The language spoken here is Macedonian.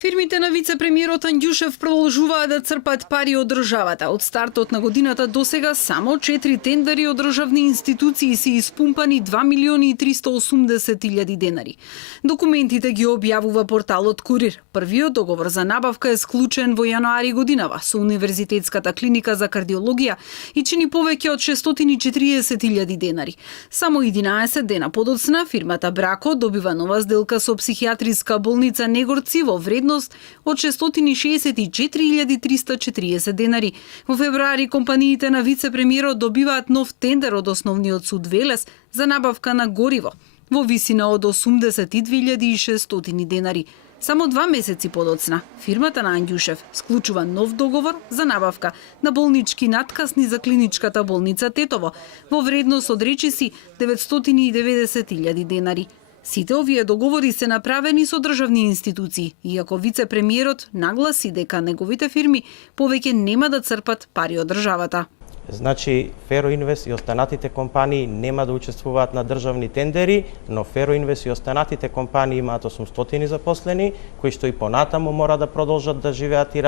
Фирмите на вице-премиерот Анѓушев продолжуваат да црпат пари од државата. Од стартот на годината до сега само 4 тендери од државни институции се испумпани 2.380.000 денари. Документите ги објавува порталот Курир. Првиот договор за набавка е склучен во јануари годинава со Универзитетската клиника за кардиологија и чини повеќе од 640.000 денари. Само 11 дена подоцна фирмата Брако добива нова сделка со психијатриска болница Негорци во вредност од 664.340 денари. Во февруари компаниите на вице-премиерот добиваат нов тендер од основниот суд Велес за набавка на гориво во висина од 82.600 денари. Само 2 месеци подоцна, фирмата на Анѓушев склучува нов договор за набавка на болнички наткасни за клиничката болница Тетово во вредност од речиси 990.000 денари. Сите овие договори се направени со државни институции, иако вице-премиерот нагласи дека неговите фирми повеќе нема да црпат пари од државата. Значи, Фероинвест и останатите компании нема да учествуваат на државни тендери, но Фероинвест и останатите компании имаат 800 запослени, кои што и понатаму мора да продолжат да живеат и